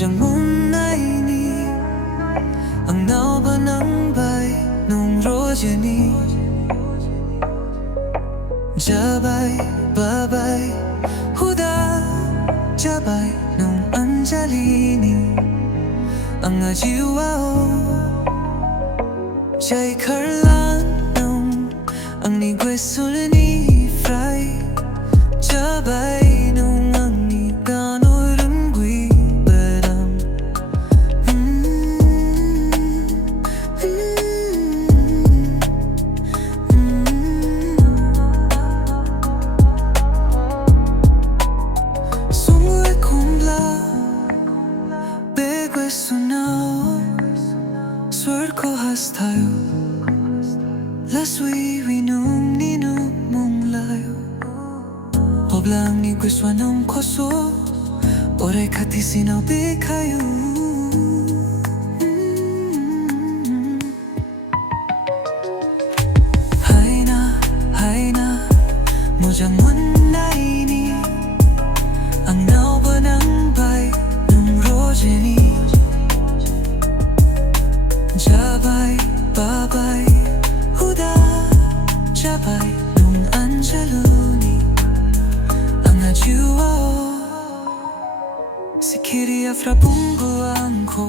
Mwjang Mwnnai ni ang naubanambay nung rodya ni Jabay, babay, huda Jabay nung anjali ni ang ajiwa o Jai karlan nung ang nigwesul ni Fry Jabay nung ang nigano rungwi badam Sumwe kumbla begwesunao Sword ko hastayo Laswi nung ninong mong layo Oblang ni gwiswa nung koso Oray kati sinabi kayo Haina Haina Mwjang Mwnnai ni ang naubanambay nung rodya ni Jabay, babay, huda Jabay nung anjalo ni ang ajiwa o Sikiri afra bungguan ko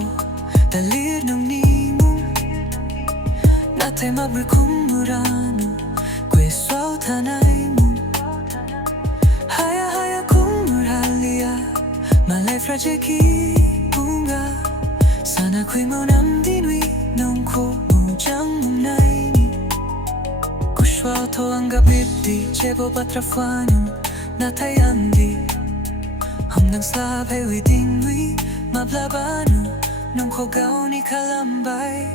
dalir nung nimong Natay mabri kumurano Kwesaw tanay mo Haya haya kumuralia Malay frajeki bunga Sana ko'y maunang dinwi nung ko Mwjang Mwnnai ni Kushwa to ang gabiti Jebo batrafwanyo natayandi Hamnang slabay wi dinwi Mablabano nung ko gaw ni kalambay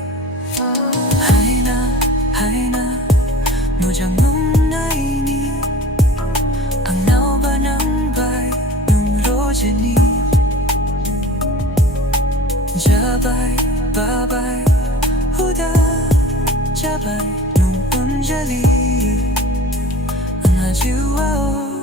Haina Haina Mwjang Mwnnai ni ang naubanambay nung rodya ni Jabay, babay, huda Jabay nung anjali ang ajiwa o